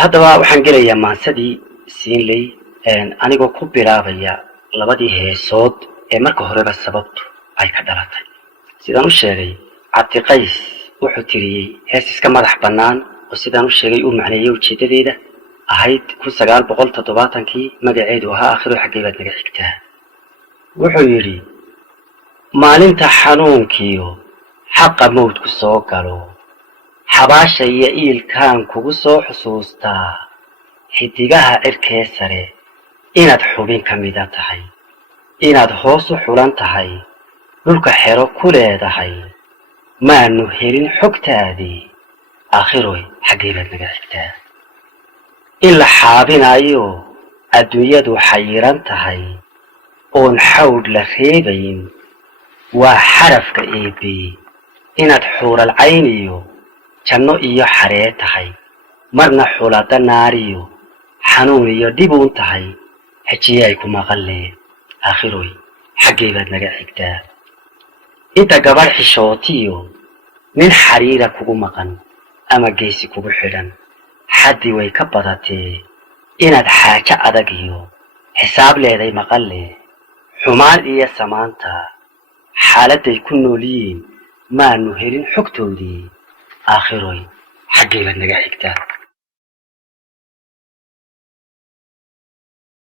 هذا waxaan gelayaa maansadii siinley anigoo ku bilaabaya labadii heesood ee marka horeba sababtu ay ka dhalatay sidaan u sheegay Cabdi Qays wuxuu tiriyay hees iska madax banaan oo sidaan u sheegay uu macneeyay ujeedadeeda ahayd 1970kii magaceedu ahaa akhiro xageebad naga xigtaa wuxuu yiri maalinta xanuunkiyo xaqa mowdku soo galo xabaasha iyo iilkaan kugu soo xusuustaa xidigaha cirkee sare inaad xubin ka mid tahay inaad hoos u xulan tahay dhulka xero ku leedahay maanu helin xogtaadii aakhiroy xageebad naga xigtaa in la xaabinayo adduunyadu xayiran tahay oon xawd la reebayn waa xarafka eebbi inaad xuural cayniyo janno iyo xaree tahay marna xulada naariyo xanuun iyo dhibuun tahay xajiyay ku maqalee aakhiroy xageebad naga xigtaa inta gabar xishootiyo nin xariira kugu maqan ama geesi kugu xidhan xaddi way ka badatee inaad xaajo adag iyo xisaab leeday maqalee xumaan iyo samaanta xaaladay ku noolyiin maanu helin xogtoodii aakhiroy xageebad naga xigtaa